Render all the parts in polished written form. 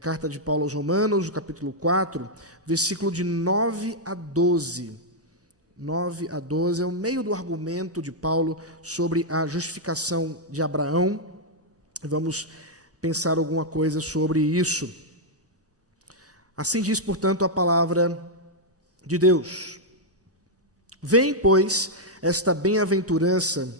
Carta de Paulo aos Romanos, no capítulo 4, versículo de 9 a 12. 9 a 12 é o meio do argumento de Paulo sobre a justificação de Abraão. Vamos pensar alguma coisa sobre isso. Assim diz, portanto, a palavra de Deus. Vem, pois, esta bem-aventurança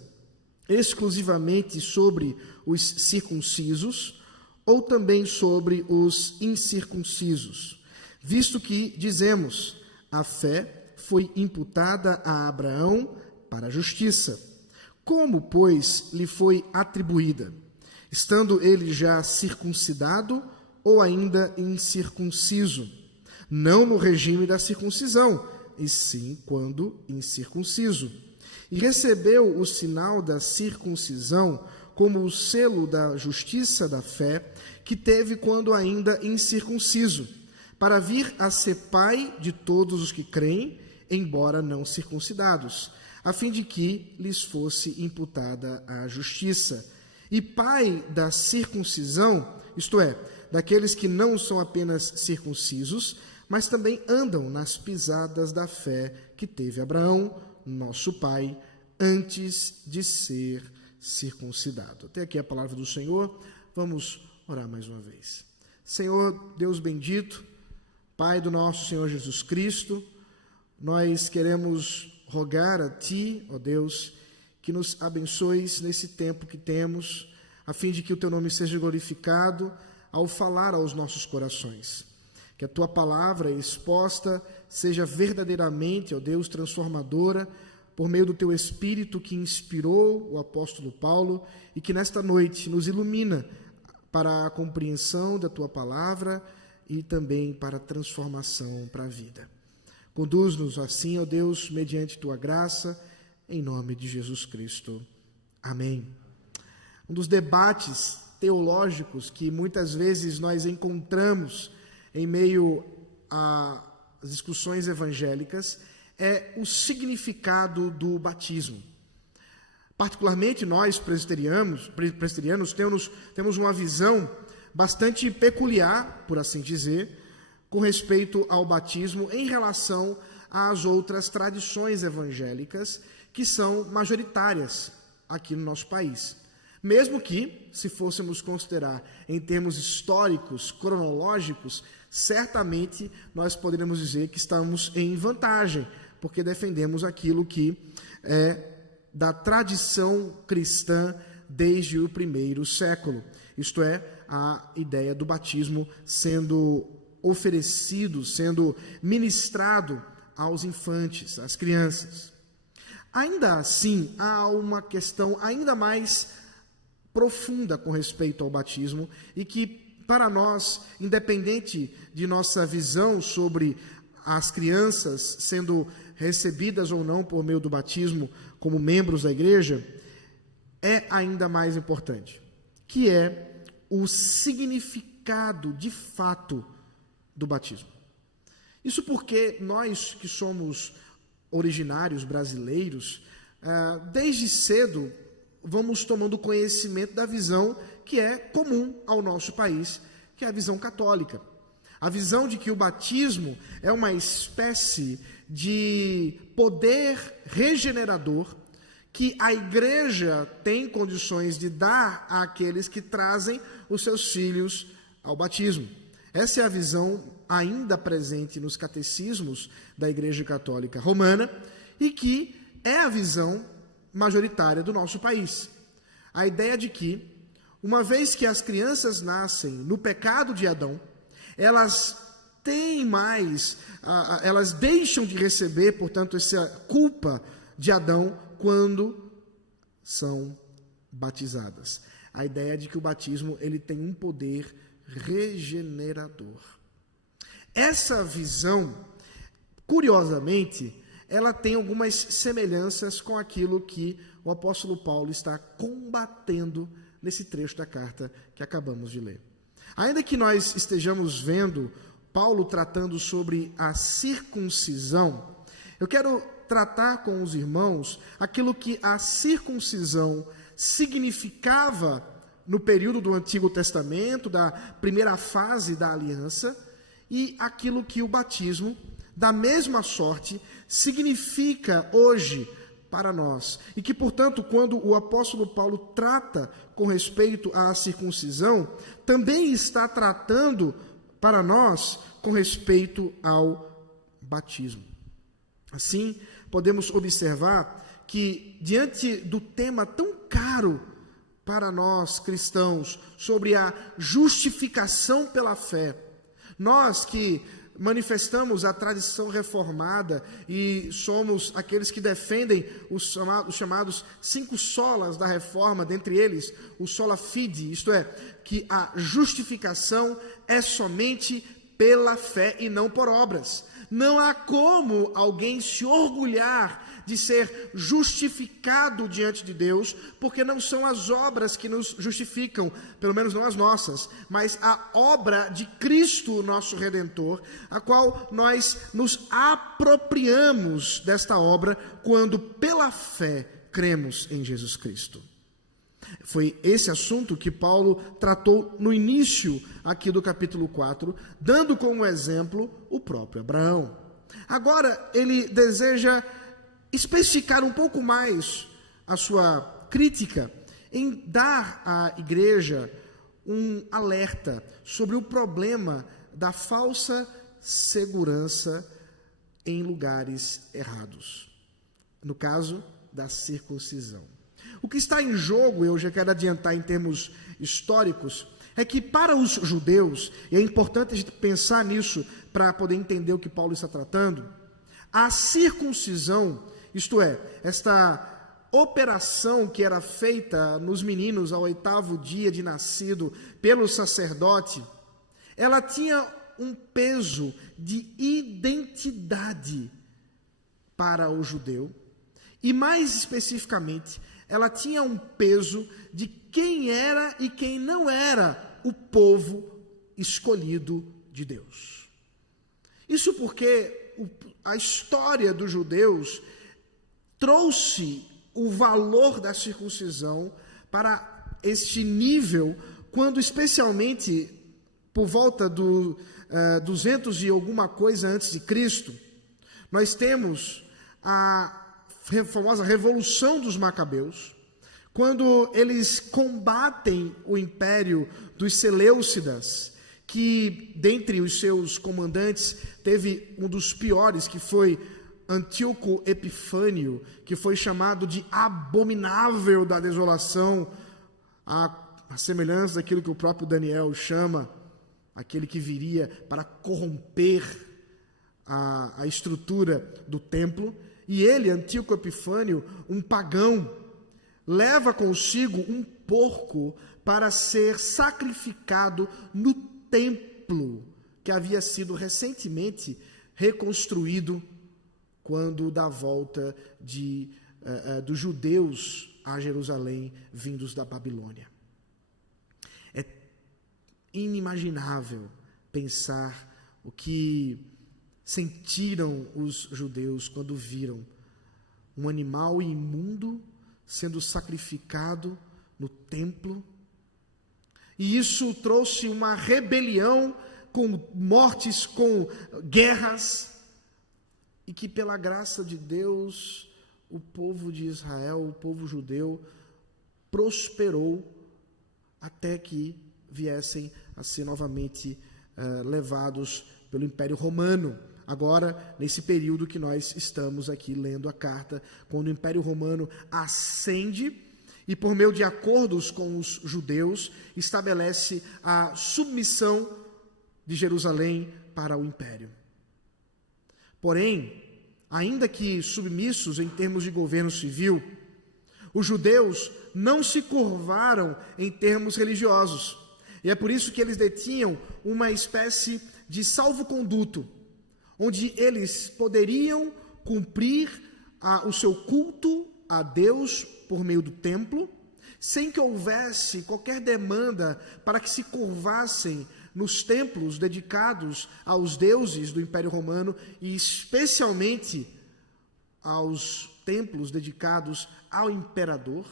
exclusivamente sobre os circuncisos, ou também sobre os incircuncisos, visto que dizemos, a fé foi imputada a Abraão para a justiça. Como, pois, lhe foi atribuída? Estando ele já circuncidado ou ainda incircunciso? Não no regime da circuncisão, e sim quando incircunciso. E recebeu o sinal da circuncisão como o selo da justiça da fé que teve quando ainda incircunciso, para vir a ser pai de todos os que creem, embora não circuncidados, a fim de que lhes fosse imputada a justiça. E pai da circuncisão, isto é, daqueles que não são apenas circuncisos, mas também andam nas pisadas da fé que teve Abraão, nosso pai, antes de ser circuncidado. Até aqui a palavra do Senhor. Vamos orar mais uma vez. Senhor, Deus bendito, Pai do nosso Senhor Jesus Cristo, nós queremos rogar a Ti, ó Deus, que nos abençoes nesse tempo que temos, a fim de que o Teu nome seja glorificado ao falar aos nossos corações. Que a Tua palavra exposta seja verdadeiramente, ó Deus, transformadora, por meio do Teu Espírito que inspirou o apóstolo Paulo e que nesta noite nos ilumina para a compreensão da Tua palavra e também para a transformação para a vida. Conduz-nos assim, ó Deus, mediante Tua graça, em nome de Jesus Cristo. Amém. Um dos debates teológicos que muitas vezes nós encontramos em meio às discussões evangélicas é o significado do batismo. Particularmente nós, presbiterianos, temos uma visão bastante peculiar, por assim dizer, com respeito ao batismo em relação às outras tradições evangélicas que são majoritárias aqui no nosso país. Mesmo que, se fôssemos considerar em termos históricos, cronológicos, certamente nós poderíamos dizer que estamos em vantagem, porque defendemos aquilo que é da tradição cristã desde o primeiro século. Isto é, a ideia do batismo sendo oferecido, sendo ministrado aos infantes, às crianças. Ainda assim, há uma questão ainda mais profunda com respeito ao batismo e que, para nós, independente de nossa visão sobre as crianças sendo recebidas ou não por meio do batismo como membros da igreja, é ainda mais importante, que é o significado de fato do batismo. Isso porque nós que somos originários brasileiros, desde cedo vamos tomando conhecimento da visão que é comum ao nosso país, que é a visão católica. A visão de que o batismo é uma espécie de poder regenerador que a igreja tem condições de dar àqueles que trazem os seus filhos ao batismo. Essa é a visão ainda presente nos catecismos da Igreja Católica Romana e que é a visão majoritária do nosso país. A ideia de que, uma vez que as crianças nascem no pecado de Adão, elas deixam de receber, portanto, essa culpa de Adão quando são batizadas. A ideia de que o batismo ele tem um poder regenerador. Essa visão, curiosamente, ela tem algumas semelhanças com aquilo que o apóstolo Paulo está combatendo nesse trecho da carta que acabamos de ler. Ainda que nós estejamos vendo Paulo tratando sobre a circuncisão, eu quero tratar com os irmãos aquilo que a circuncisão significava no período do Antigo Testamento, da primeira fase da aliança, e aquilo que o batismo, da mesma sorte, significa hoje para nós. E que, portanto, quando o apóstolo Paulo trata com respeito à circuncisão, também está tratando para nós com respeito ao batismo. Assim, podemos observar que, diante do tema tão caro para nós cristãos, sobre a justificação pela fé, nós que manifestamos a tradição reformada e somos aqueles que defendem os chamados 5 solas da reforma, dentre eles o sola fide, isto é, que a justificação é somente pela fé e não por obras. Não há como alguém se orgulhar de ser justificado diante de Deus, porque não são as obras que nos justificam, pelo menos não as nossas, mas a obra de Cristo, nosso Redentor, a qual nós nos apropriamos desta obra quando pela fé cremos em Jesus Cristo. Foi esse assunto que Paulo tratou no início aqui do capítulo 4, dando como exemplo o próprio Abraão. Agora ele deseja especificar um pouco mais a sua crítica em dar à igreja um alerta sobre o problema da falsa segurança em lugares errados. No caso da circuncisão. O que está em jogo, eu já quero adiantar em termos históricos, é que para os judeus, e é importante a gente pensar nisso para poder entender o que Paulo está tratando, a circuncisão, isto é, esta operação que era feita nos meninos ao 8º dia de nascido pelo sacerdote, ela tinha um peso de identidade para o judeu, e mais especificamente, ela tinha um peso de quem era e quem não era o povo escolhido de Deus. Isso porque a história dos judeus trouxe o valor da circuncisão para este nível, quando especialmente por volta do 200 e alguma coisa antes de Cristo, nós temos a famosa Revolução dos Macabeus, quando eles combatem o império dos Seleucidas, que dentre os seus comandantes teve um dos piores, que foi Antíoco Epifânio, que foi chamado de abominável da desolação, a semelhança daquilo que o próprio Daniel chama, aquele que viria para corromper a estrutura do templo. E ele, Antíoco Epifânio, um pagão, leva consigo um porco para ser sacrificado no templo que havia sido recentemente reconstruído quando da volta dos judeus a Jerusalém, vindos da Babilônia. É inimaginável pensar o que sentiram os judeus quando viram um animal imundo sendo sacrificado no templo. E isso trouxe uma rebelião com mortes, com guerras, e que pela graça de Deus, o povo de Israel, o povo judeu, prosperou até que viessem a ser novamente levados pelo Império Romano. Agora, nesse período que nós estamos aqui lendo a carta, quando o Império Romano ascende e, por meio de acordos com os judeus, estabelece a submissão de Jerusalém para o Império. Porém, ainda que submissos em termos de governo civil, os judeus não se curvaram em termos religiosos. E é por isso que eles detinham uma espécie de salvo-conduto, onde eles poderiam cumprir o seu culto a Deus por meio do templo, sem que houvesse qualquer demanda para que se curvassem nos templos dedicados aos deuses do Império Romano, e especialmente aos templos dedicados ao imperador,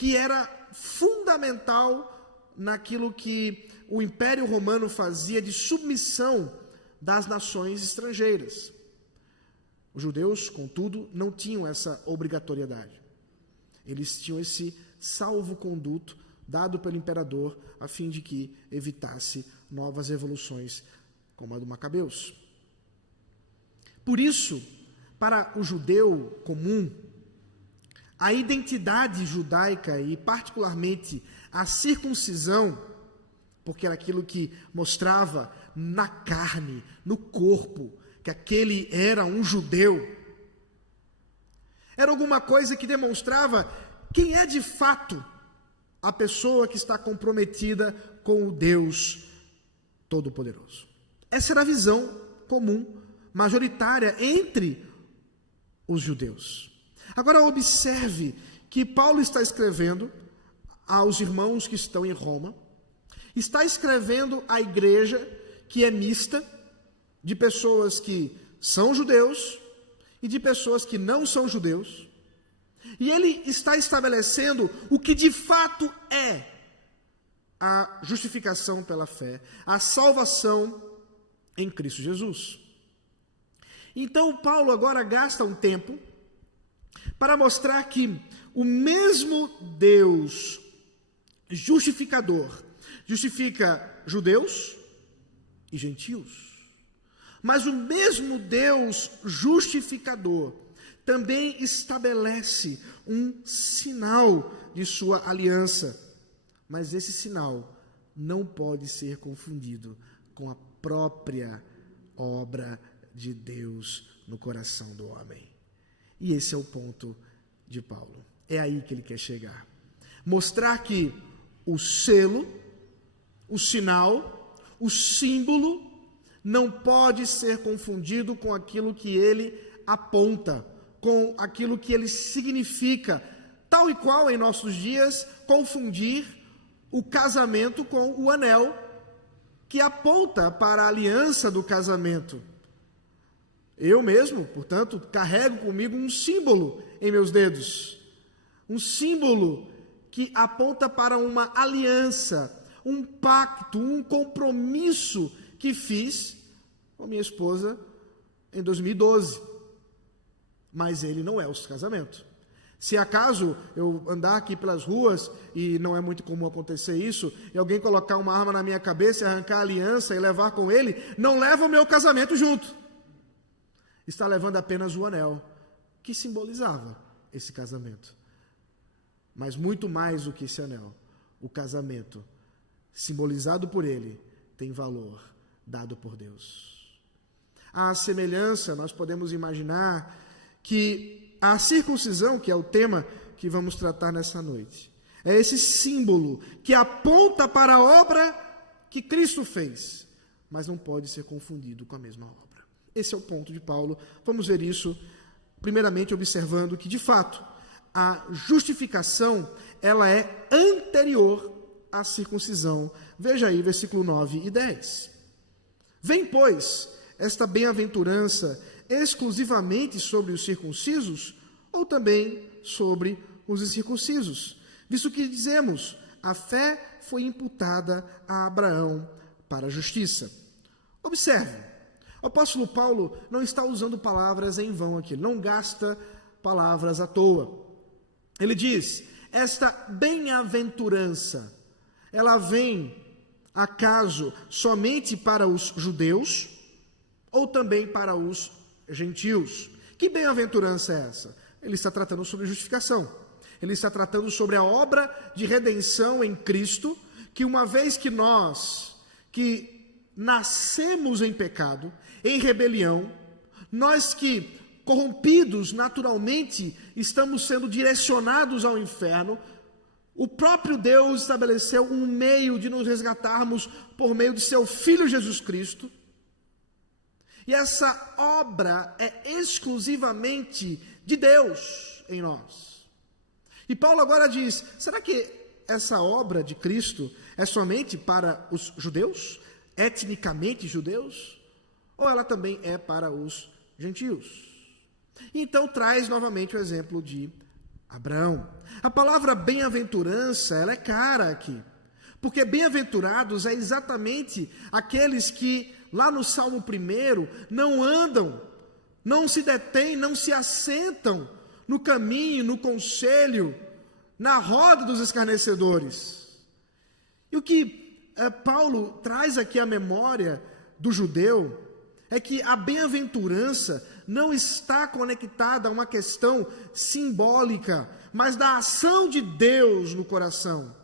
que era fundamental naquilo que o Império Romano fazia de submissão das nações estrangeiras. Os judeus, contudo, não tinham essa obrigatoriedade. Eles tinham esse salvo-conduto dado pelo imperador a fim de que evitasse novas revoluções como a do Macabeus. Por isso, para o judeu comum, a identidade judaica e particularmente a circuncisão, porque era aquilo que mostrava na carne, no corpo, que aquele era um judeu, era alguma coisa que demonstrava quem é de fato a pessoa que está comprometida com o Deus Todo-Poderoso. Essa era a visão comum, majoritária entre os judeus. Agora observe que Paulo está escrevendo aos irmãos que estão em Roma, está escrevendo à igreja que é mista, de pessoas que são judeus e de pessoas que não são judeus. E ele está estabelecendo o que de fato é a justificação pela fé, a salvação em Cristo Jesus. Então Paulo agora gasta um tempo para mostrar que o mesmo Deus justificador justifica judeus e gentios. Mas o mesmo Deus justificador também estabelece um sinal de sua aliança. Mas esse sinal não pode ser confundido com a própria obra de Deus no coração do homem. E esse é o ponto de Paulo. É aí que ele quer chegar. Mostrar que o selo, o sinal, o símbolo não pode ser confundido com aquilo que ele aponta, com aquilo que ele significa, tal e qual em nossos dias confundir o casamento com o anel, que aponta para a aliança do casamento. Eu mesmo, portanto, carrego comigo um símbolo em meus dedos, um símbolo que aponta para uma aliança, um pacto, um compromisso que fiz com a minha esposa em 2012. Mas ele não é o casamento. Se acaso eu andar aqui pelas ruas, e não é muito comum acontecer isso, e alguém colocar uma arma na minha cabeça, arrancar a aliança e levar com ele, não leva o meu casamento junto. Está levando apenas o anel, que simbolizava esse casamento. Mas muito mais do que esse anel, o casamento, simbolizado por ele, tem valor dado por Deus. À semelhança, nós podemos imaginar que a circuncisão, que é o tema que vamos tratar nessa noite, é esse símbolo que aponta para a obra que Cristo fez, mas não pode ser confundido com a mesma obra. Esse é o ponto de Paulo. Vamos ver isso, primeiramente observando que, de fato, a justificação, ela é anterior à circuncisão. Veja aí, versículo 9 e 10. Vem, pois, esta bem-aventurança exclusivamente sobre os circuncisos ou também sobre os incircuncisos? Visto que dizemos, a fé foi imputada a Abraão para a justiça. Observe, o apóstolo Paulo não está usando palavras em vão aqui, ele não gasta palavras à toa. Ele diz, esta bem-aventurança, ela vem, acaso, somente para os judeus ou também para os gentios? Que bem-aventurança é essa? Ele está tratando sobre justificação. Ele está tratando sobre a obra de redenção em Cristo, que uma vez que nós, que nascemos em pecado, em rebelião, nós que, corrompidos naturalmente, estamos sendo direcionados ao inferno, o próprio Deus estabeleceu um meio de nos resgatarmos por meio de seu Filho Jesus Cristo. E essa obra é exclusivamente de Deus em nós. E Paulo agora diz, será que essa obra de Cristo é somente para os judeus, etnicamente judeus, ou ela também é para os gentios? Então traz novamente o exemplo de Abraão. A palavra bem-aventurança, ela é cara aqui. Porque bem-aventurados é exatamente aqueles que, lá no Salmo 1, não andam, não se detêm, não se assentam no caminho, no conselho, na roda dos escarnecedores. E o que Paulo traz aqui à memória do judeu é que a bem-aventurança não está conectada a uma questão simbólica, mas da ação de Deus no coração.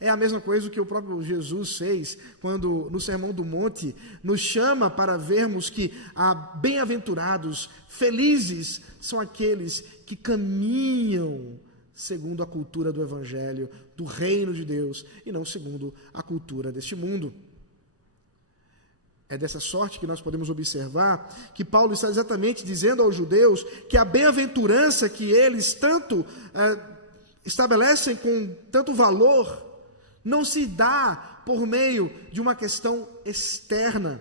É a mesma coisa que o próprio Jesus fez quando no Sermão do Monte nos chama para vermos que bem-aventurados, felizes são aqueles que caminham segundo a cultura do Evangelho, do reino de Deus, e não segundo a cultura deste mundo. É dessa sorte que nós podemos observar que Paulo está exatamente dizendo aos judeus que a bem-aventurança que eles tanto estabelecem com tanto valor não se dá por meio de uma questão externa.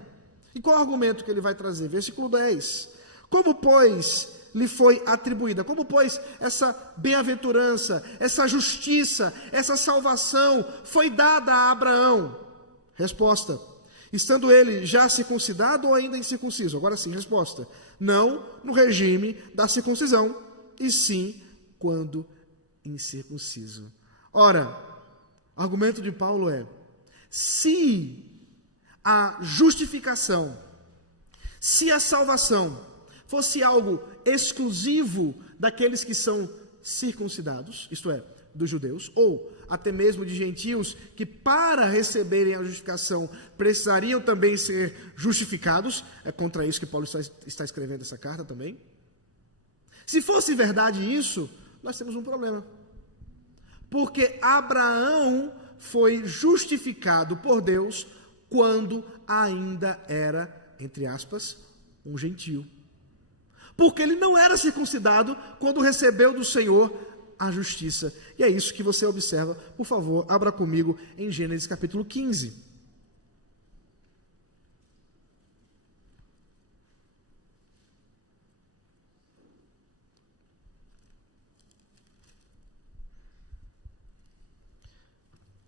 E qual é o argumento que ele vai trazer? Versículo 10. Como, pois, lhe foi atribuída? Como, pois, essa bem-aventurança, essa justiça, essa salvação foi dada a Abraão? Resposta: estando ele já circuncidado ou ainda incircunciso? Agora sim, resposta: não no regime da circuncisão, e sim quando incircunciso. Ora, o argumento de Paulo é: se a justificação, se a salvação fosse algo exclusivo daqueles que são circuncidados, isto é, dos judeus, ou até mesmo de gentios, que para receberem a justificação precisariam também ser justificados, é contra isso que Paulo está escrevendo essa carta também. Se fosse verdade isso, nós temos um problema. Porque Abraão foi justificado por Deus quando ainda era, entre aspas, um gentio. Porque ele não era circuncidado quando recebeu do Senhor a justiça. E é isso que você observa. Por favor, abra comigo em Gênesis capítulo 15.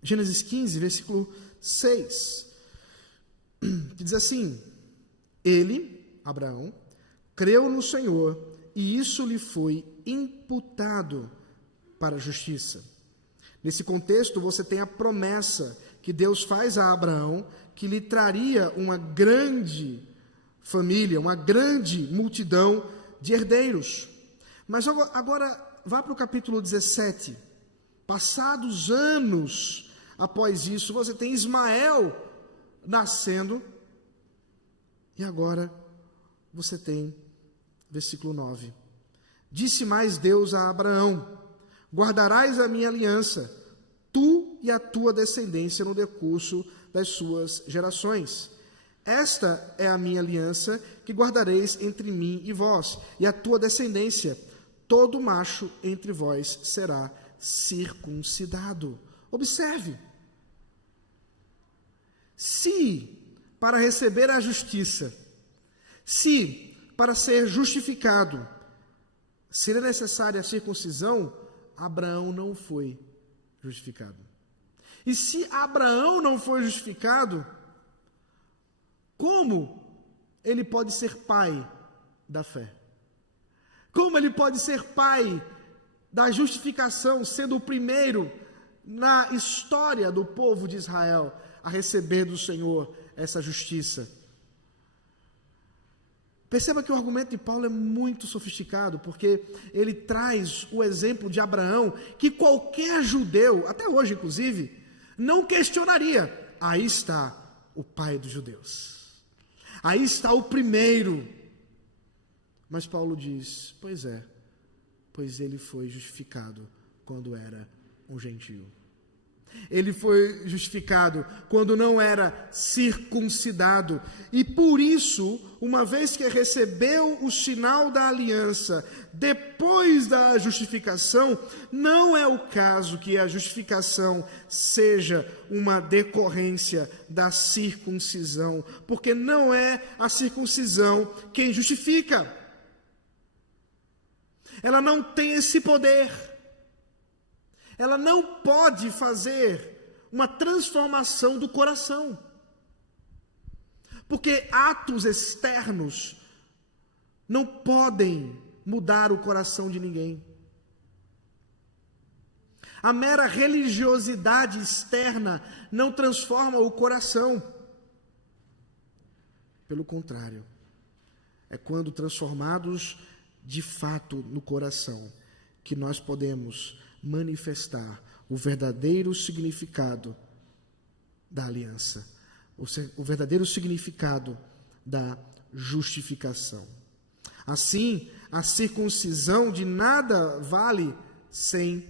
Gênesis 15, versículo 6, que diz assim: ele, Abraão, creu no Senhor, e isso lhe foi imputado para a justiça. Nesse contexto, você tem a promessa que Deus faz a Abraão, que lhe traria uma grande família, uma grande multidão de herdeiros. Mas agora, vá para o capítulo 17. Passados anos após isso, você tem Ismael nascendo, e agora você tem versículo 9. Disse mais Deus a Abraão: guardarás a minha aliança, tu e a tua descendência no decurso das suas gerações. Esta é a minha aliança que guardareis entre mim e vós, e a tua descendência. Todo macho entre vós será circuncidado. Observe. Se para receber a justiça, se para ser justificado seria necessária a circuncisão, Abraão não foi justificado. E se Abraão não foi justificado, como ele pode ser pai da fé? Como ele pode ser pai da justificação, sendo o primeiro na história do povo de Israel a receber do Senhor essa justiça? Perceba que o argumento de Paulo é muito sofisticado, porque ele traz o exemplo de Abraão, que qualquer judeu, até hoje inclusive, não questionaria. Aí está o pai dos judeus. Aí está o primeiro. Mas Paulo diz: pois é, pois ele foi justificado quando era um gentio. Ele foi justificado quando não era circuncidado. E por isso, uma vez que recebeu o sinal da aliança, depois da justificação, não é o caso que a justificação seja uma decorrência da circuncisão, porque não é a circuncisão quem justifica. Ela não tem esse poder. ela não pode fazer uma transformação do coração. Porque atos externos não podem mudar o coração de ninguém. A mera religiosidade externa não transforma o coração. Pelo contrário, é quando transformados de fato no coração que nós podemos manifestar o verdadeiro significado da aliança, o verdadeiro significado da justificação. Assim, a circuncisão de nada vale sem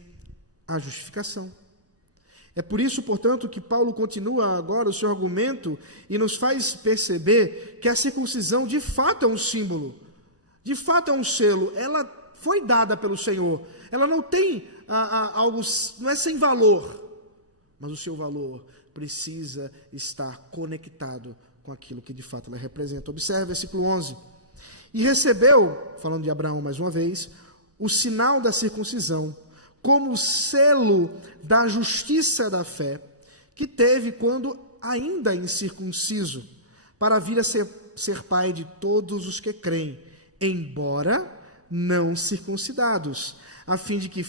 a justificação. É por isso, portanto, que Paulo continua agora o seu argumento e nos faz perceber que a circuncisão de fato é um símbolo, de fato é um selo. Ela foi dada pelo Senhor, ela não tem algo, não é sem valor, mas o seu valor precisa estar conectado com aquilo que de fato ela representa. Observe versículo 11. E recebeu, falando de Abraão mais uma vez, o sinal da circuncisão, como selo da justiça da fé, que teve quando ainda incircunciso, para vir a ser pai de todos os que creem, embora não circuncidados, a fim de que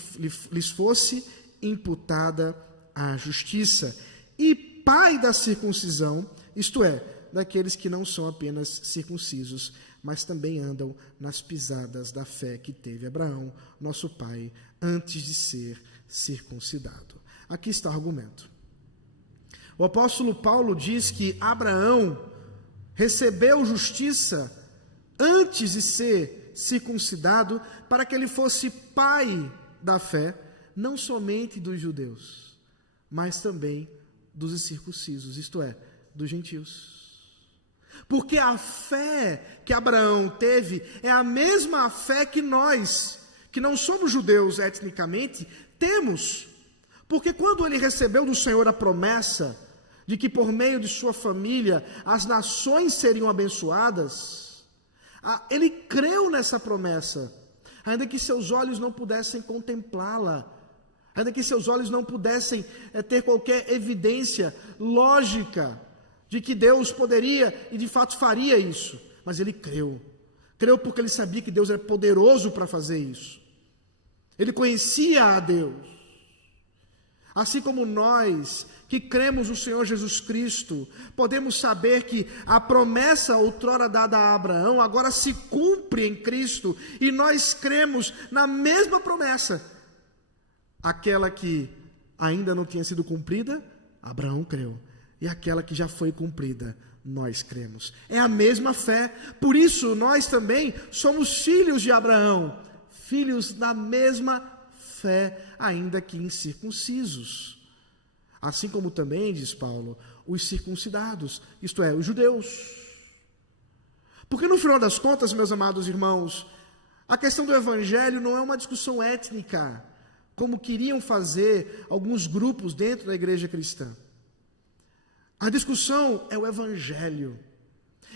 lhes fosse imputada a justiça, e pai da circuncisão, isto é, daqueles que não são apenas circuncisos, mas também andam nas pisadas da fé que teve Abraão, nosso pai, antes de ser circuncidado. Aqui está o argumento. O apóstolo Paulo diz que Abraão recebeu justiça antes de ser circuncidado, para que ele fosse pai da fé, não somente dos judeus, mas também dos incircuncisos, isto é, dos gentios. Porque a fé que Abraão teve é a mesma fé que nós, que não somos judeus etnicamente, temos. Porque quando ele recebeu do Senhor a promessa de que por meio de sua família as nações seriam abençoadas, ele creu nessa promessa, ainda que seus olhos não pudessem contemplá-la, ainda que seus olhos não pudessem ter qualquer evidência lógica de que Deus poderia e de fato faria isso, mas ele creu. Creu porque ele sabia que Deus era poderoso para fazer isso. Ele conhecia a Deus. Assim como nós, que cremos no Senhor Jesus Cristo, podemos saber que a promessa outrora dada a Abraão agora se cumpre em Cristo, e nós cremos na mesma promessa. Aquela que ainda não tinha sido cumprida, Abraão creu. E aquela que já foi cumprida, nós cremos. É a mesma fé. Por isso, nós também somos filhos de Abraão. Filhos da mesma fé, ainda que incircuncisos. Assim como também, diz Paulo, os circuncidados, isto é, os judeus. Porque no final das contas, meus amados irmãos, a questão do evangelho não é uma discussão étnica, como queriam fazer alguns grupos dentro da igreja cristã. A discussão é o evangelho.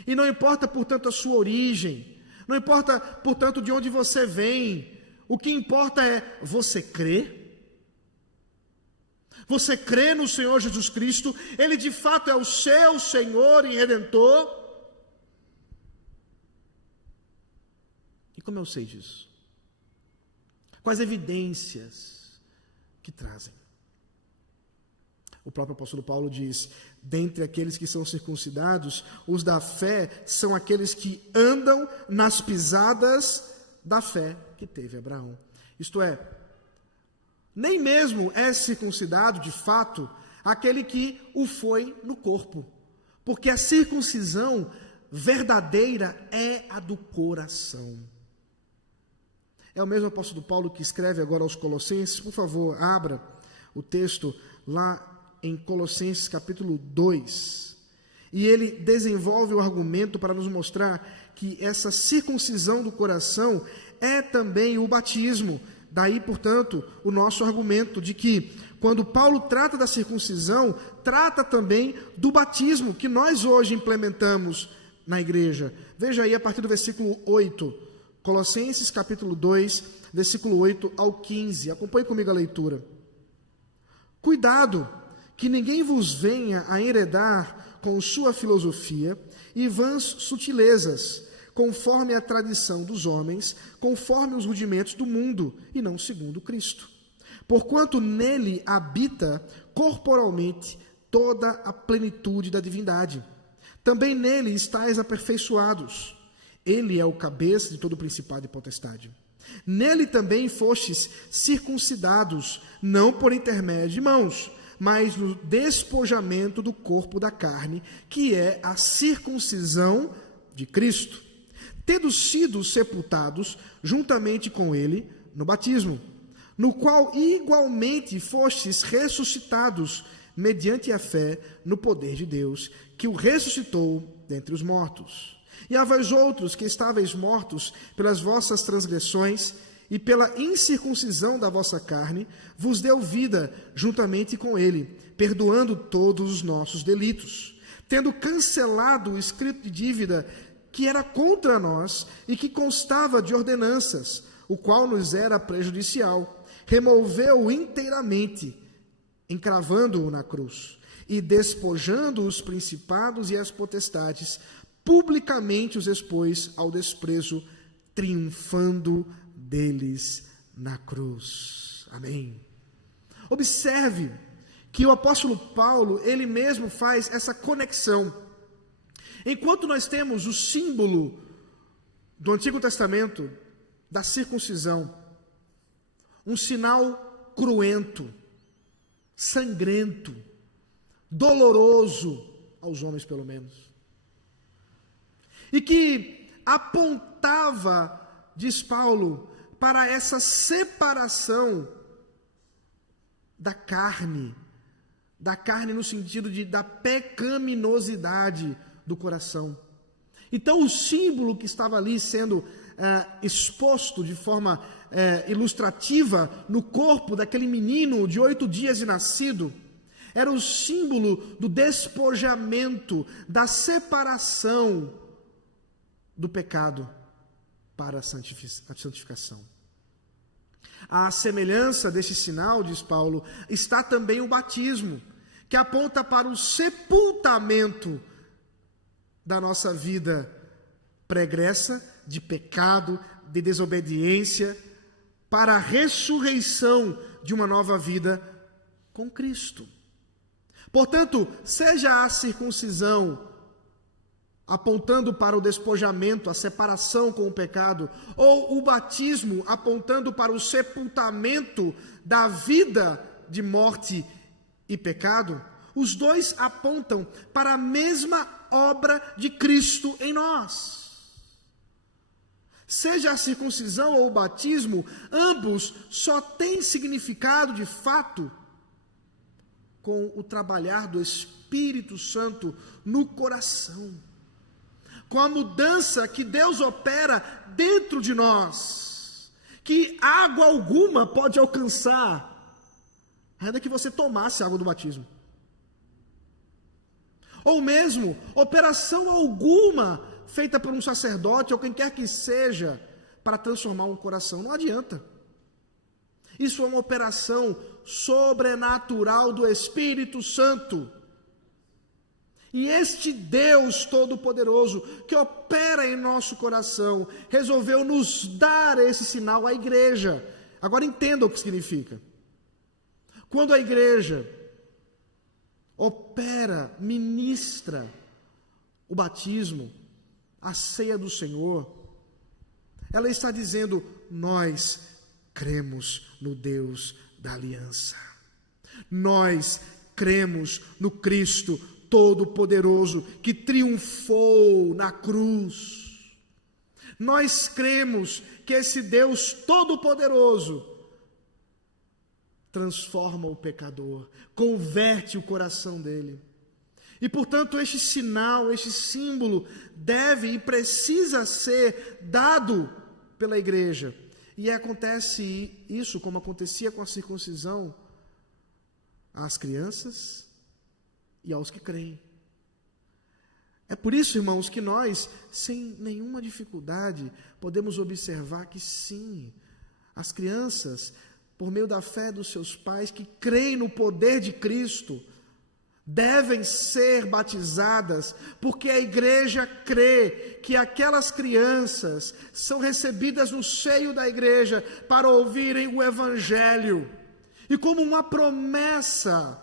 E não importa, portanto, a sua origem, não importa, portanto, de onde você vem, o que importa é, você crê? Você crê no Senhor Jesus Cristo? Ele de fato é o seu Senhor e Redentor? E como eu sei disso? Quais evidências que trazem? O próprio apóstolo Paulo diz: dentre aqueles que são circuncidados, os da fé são aqueles que andam nas pisadas da fé que teve Abraão. Isto é, nem mesmo é circuncidado de fato aquele que o foi no corpo, porque a circuncisão verdadeira é a do coração. É o mesmo apóstolo Paulo que escreve agora aos Colossenses. Por favor, abra o texto lá em Colossenses capítulo 2, e ele desenvolve o argumento para nos mostrar que essa circuncisão do coração é também o batismo. Daí, portanto, o nosso argumento de que, quando Paulo trata da circuncisão, trata também do batismo, que nós hoje implementamos na igreja. Veja aí a partir do versículo 8, Colossenses capítulo 2, versículo 8 ao 15. Acompanhe comigo a leitura. Cuidado, que ninguém vos venha a enredar com sua filosofia e vãs sutilezas, conforme a tradição dos homens, conforme os rudimentos do mundo, e não segundo Cristo. Porquanto nele habita corporalmente toda a plenitude da divindade. Também nele estáis aperfeiçoados. Ele é o cabeça de todo o principado e potestade. Nele também fostes circuncidados, não por intermédio de mãos, mas no despojamento do corpo da carne, que é a circuncisão de Cristo, tendo sido sepultados juntamente com ele no batismo, no qual igualmente fostes ressuscitados mediante a fé no poder de Deus, que o ressuscitou dentre os mortos. E a vós outros que estáveis mortos pelas vossas transgressões e pela incircuncisão da vossa carne, vos deu vida juntamente com ele, perdoando todos os nossos delitos, tendo cancelado o escrito de dívida que era contra nós e que constava de ordenanças, o qual nos era prejudicial, removeu-o inteiramente, encravando-o na cruz, e despojando os principados e as potestades, publicamente os expôs ao desprezo, triunfando deles na cruz. Amém. Observe que o apóstolo Paulo, ele mesmo faz essa conexão. Enquanto nós temos o símbolo do Antigo Testamento, da circuncisão, um sinal cruento, sangrento, doloroso, aos homens pelo menos, e que apontava, diz Paulo, para essa separação da carne no sentido da pecaminosidade do coração. Então o símbolo que estava ali sendo exposto de forma ilustrativa no corpo daquele menino de 8 dias de nascido, era o símbolo do despojamento, da separação do pecado para a santificação. À semelhança desse sinal, diz Paulo, está também o batismo, que aponta para o sepultamento da nossa vida pregressa, de pecado, de desobediência, para a ressurreição de uma nova vida com Cristo. Portanto, seja a circuncisão apontando para o despojamento, a separação com o pecado, ou o batismo apontando para o sepultamento da vida de morte e pecado, os dois apontam para a mesma obra de Cristo em nós. Seja a circuncisão ou o batismo, ambos só têm significado de fato com o trabalhar do Espírito Santo no coração, com a mudança que Deus opera dentro de nós, que água alguma pode alcançar, ainda que você tomasse água do batismo. Ou mesmo, operação alguma feita por um sacerdote ou quem quer que seja, para transformar um coração, não adianta. Isso é uma operação sobrenatural do Espírito Santo. E este Deus Todo-Poderoso, que opera em nosso coração, resolveu nos dar esse sinal à igreja. Agora entenda o que significa. Quando a igreja opera, ministra o batismo, a ceia do Senhor, ela está dizendo: nós cremos no Deus da aliança. Nós cremos no Cristo Todo-Poderoso que triunfou na cruz. Nós cremos que esse Deus Todo-Poderoso transforma o pecador, converte o coração dele. E, portanto, este sinal, este símbolo deve e precisa ser dado pela igreja. E acontece isso, como acontecia com a circuncisão, às crianças e aos que creem. É por isso, irmãos, que nós, sem nenhuma dificuldade, podemos observar que sim, as crianças por meio da fé dos seus pais, que creem no poder de Cristo, devem ser batizadas, porque a igreja crê que aquelas crianças são recebidas no seio da igreja para ouvirem o Evangelho, e como uma promessa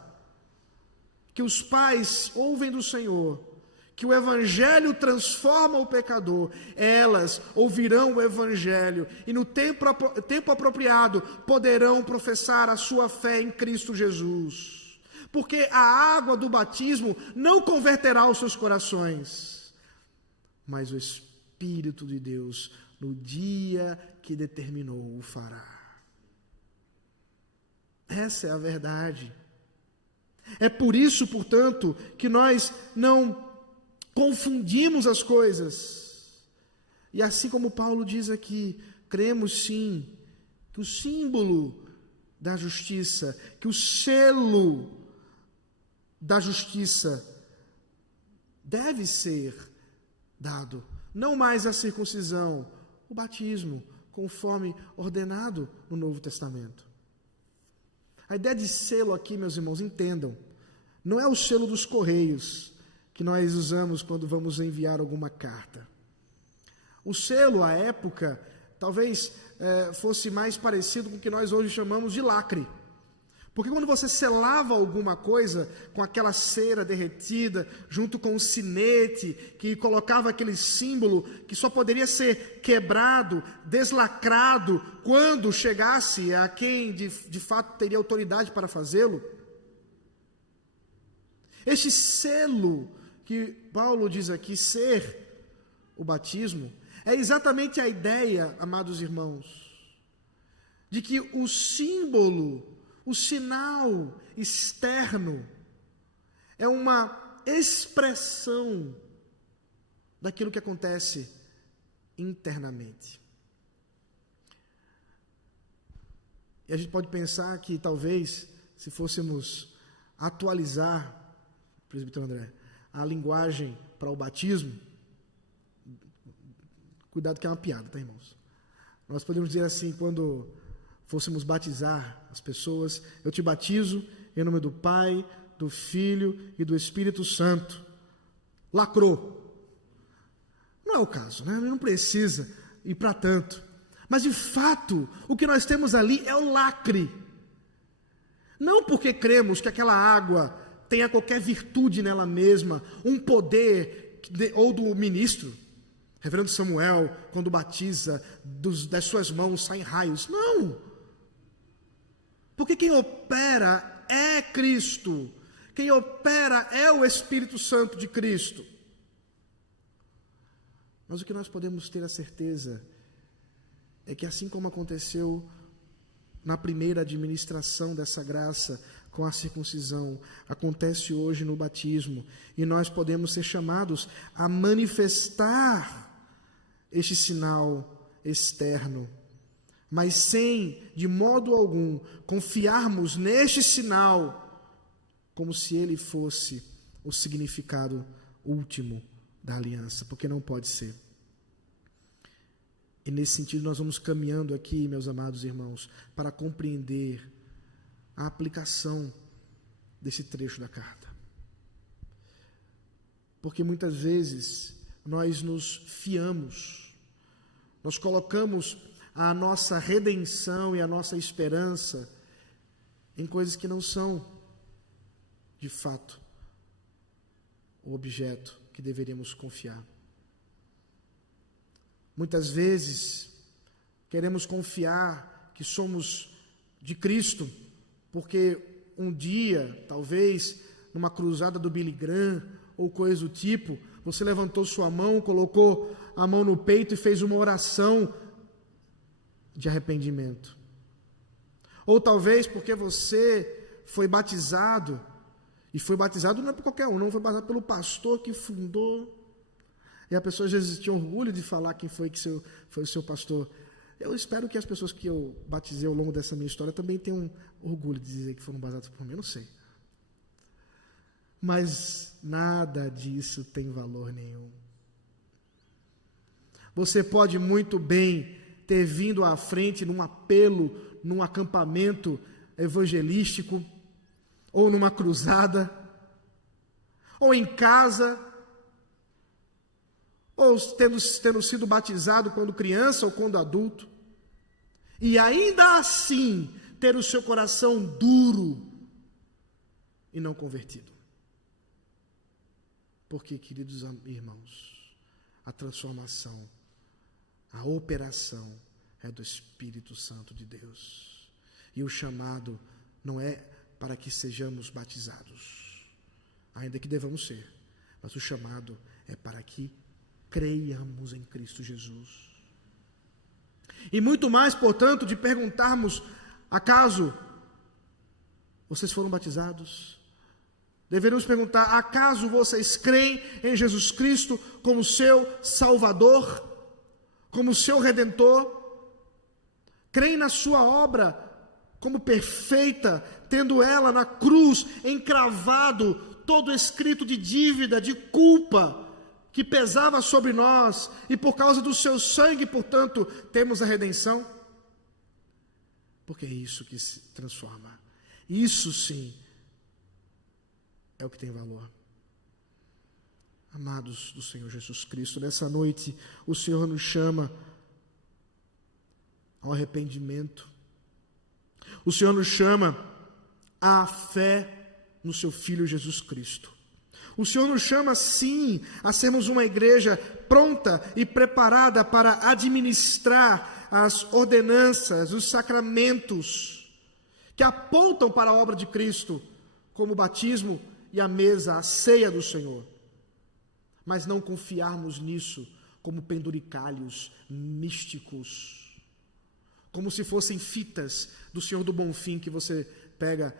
que os pais ouvem do Senhor, que o Evangelho transforma o pecador, elas ouvirão o Evangelho e no tempo apropriado poderão professar a sua fé em Cristo Jesus. Porque a água do batismo não converterá os seus corações, mas o Espírito de Deus, no dia que determinou, o fará. Essa é a verdade. É por isso, portanto, que nós não confundimos as coisas. E assim como Paulo diz aqui, cremos sim que o símbolo da justiça, que o selo da justiça deve ser dado, não mais a circuncisão, o batismo, conforme ordenado no Novo Testamento. A ideia de selo aqui, meus irmãos, entendam, não é o selo dos correios que nós usamos quando vamos enviar alguma carta. O selo, à época, talvez fosse mais parecido com o que nós hoje chamamos de lacre. Porque quando você selava alguma coisa com aquela cera derretida, junto com o sinete, que colocava aquele símbolo que só poderia ser quebrado, deslacrado, quando chegasse a quem de fato teria autoridade para fazê-lo. Este selo que Paulo diz aqui ser o batismo, é exatamente a ideia, amados irmãos, de que o símbolo, o sinal externo, é uma expressão daquilo que acontece internamente. E a gente pode pensar que talvez, se fôssemos atualizar, presbítero André, a linguagem para o batismo, cuidado que é uma piada, tá, irmãos? Nós podemos dizer assim, quando fôssemos batizar as pessoas, eu te batizo em nome do Pai, do Filho e do Espírito Santo. Lacrou. Não é o caso, né? Não precisa ir para tanto. Mas de fato, o que nós temos ali é o lacre. Não porque cremos que aquela água tenha qualquer virtude nela mesma, um poder, ou do ministro, reverendo Samuel, quando batiza, das suas mãos saem raios. Não! Porque quem opera é Cristo. Quem opera é o Espírito Santo de Cristo. Mas o que nós podemos ter a certeza é que assim como aconteceu na primeira administração dessa graça com a circuncisão, acontece hoje no batismo, e nós podemos ser chamados a manifestar este sinal externo, mas sem, de modo algum, confiarmos neste sinal como se ele fosse o significado último da aliança, porque não pode ser. E nesse sentido nós vamos caminhando aqui, meus amados irmãos, para compreender a aplicação desse trecho da carta. Porque muitas vezes nós nos fiamos, nós colocamos a nossa redenção e a nossa esperança em coisas que não são, de fato, o objeto que deveríamos confiar. Muitas vezes queremos confiar que somos de Cristo, porque um dia, talvez, numa cruzada do Billy Graham, ou coisa do tipo, você levantou sua mão, colocou a mão no peito e fez uma oração de arrependimento. Ou talvez porque você foi batizado, e foi batizado não é por qualquer um, não foi batizado pelo pastor que fundou, e a pessoa às vezes tinha orgulho de falar quem foi foi o seu pastor. Eu espero que as pessoas que eu batizei ao longo dessa minha história também tenham orgulho de dizer que foram batizadas por mim, eu não sei. Mas nada disso tem valor nenhum. Você pode muito bem ter vindo à frente num apelo, num acampamento evangelístico, ou numa cruzada, ou em casa, ou tendo sido batizado quando criança ou quando adulto, e ainda assim ter o seu coração duro e não convertido. Porque, queridos irmãos, a transformação, a operação é do Espírito Santo de Deus. E o chamado não é para que sejamos batizados, ainda que devamos ser, mas o chamado é para que creiamos em Cristo Jesus. E muito mais, portanto, de perguntarmos: acaso vocês foram batizados? Deveríamos perguntar: acaso vocês creem em Jesus Cristo como seu Salvador, como seu Redentor? Creem na sua obra como perfeita, tendo ela na cruz encravado todo escrito de dívida, de culpa que pesava sobre nós, e por causa do seu sangue, portanto, temos a redenção? Porque é isso que se transforma. Isso sim é o que tem valor. Amados do Senhor Jesus Cristo, nessa noite o Senhor nos chama ao arrependimento. O Senhor nos chama à fé no seu Filho Jesus Cristo. O Senhor nos chama, sim, a sermos uma igreja pronta e preparada para administrar as ordenanças, os sacramentos que apontam para a obra de Cristo, como o batismo e a mesa, a ceia do Senhor. Mas não confiarmos nisso como penduricalhos místicos, como se fossem fitas do Senhor do Bonfim que você pega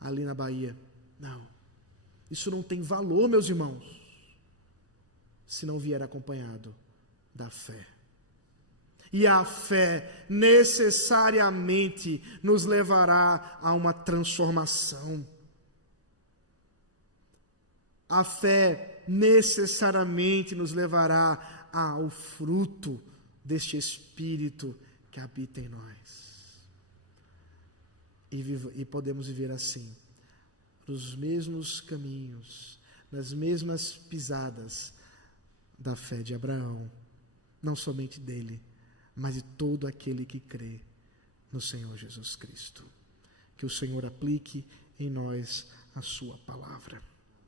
ali na Bahia. Não. Isso não tem valor, meus irmãos, se não vier acompanhado da fé. E a fé necessariamente nos levará a uma transformação. A fé necessariamente nos levará ao fruto deste Espírito que habita em nós. E podemos viver assim, nos mesmos caminhos, nas mesmas pisadas da fé de Abraão, não somente dele, mas de todo aquele que crê no Senhor Jesus Cristo. Que o Senhor aplique em nós a sua palavra.